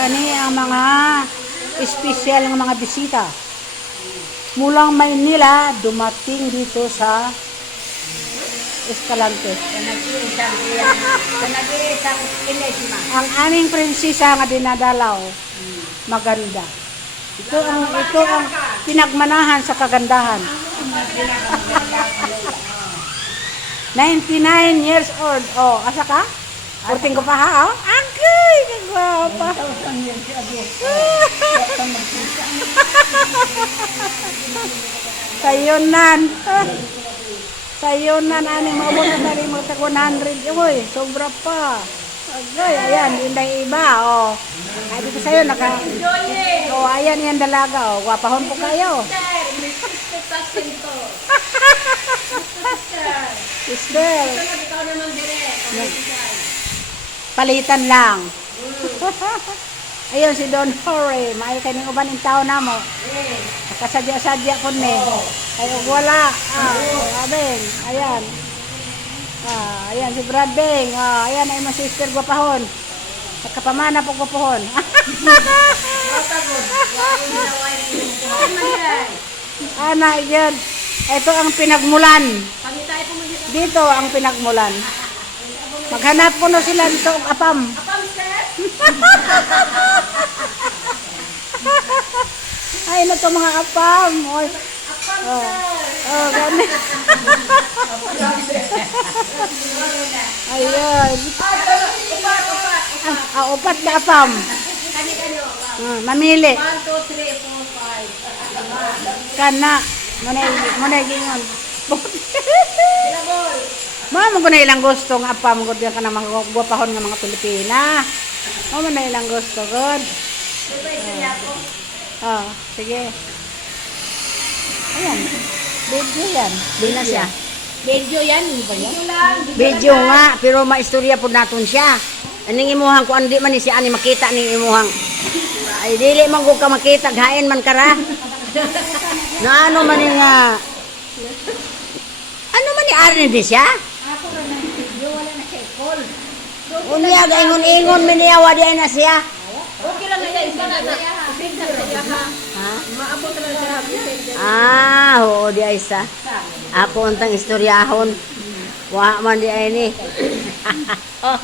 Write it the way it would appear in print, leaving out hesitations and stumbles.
Kani ang mga espesyal ng mga bisita. Mulang Maynila, dumating dito sa Escalante. Ang aming prinsesa nga dinadalaw, maganda. Ito ang pinagmanahan sa kagandahan. 99 years old. Oh, asa ka? Kurting ko pa ha, oh? Agay, kagwapa. Sayunan. Sayunan, aning maubos na rin mga 100. Uy, sobra pa. Agay, ayan, hindi iba, oh. Ay, dito sa'yo, oh, ayan, yan dalaga, oh. Wapahon po kayo. Sister. Palitan lang. Ayun si Don Jorge, maayo kayo ng uban ng tao na mo. Nakasadya-sadya ko ni. Kayo wala. Abeng, ayan. Ayan si Brad Beng. Ayan ay mga sister gwapahon. Kapamana po gwapahon. Ana, yan. Ito ang pinagmulan. Dito ang pinagmulan. Maghanap ko na sila dito ng apam. Ay, na ito mga apam. Ganit. Ayun. Upat na apam. Mamili. 1, 2, 3, 4, 5. Kana. Muna gingon. Mama ko na ilang gusto nga apam ko diyan ka na mga guwapahon nga mga Pilipina. Mama na ilang gusto god. Sige. Ayan. Video yan. Di na siya. Video yan, ba yan? Video nga, pero maistorya po natin siya. Aning imuhang ko andi man ni siya ani makita ning imuhang. Ay dili man ko ka makita, gain man kara. Na ano man nga. Ano man ni Arne di siya? Ako ra nang video, wala na siya call. Unya gaingon-ingon miniawa di na siya. Okay lang na yan, isa na siya. Ha? Maabot na siya. Oo, di ay sa. Ako untang istoryahon. Wa man di ay ni. Oh.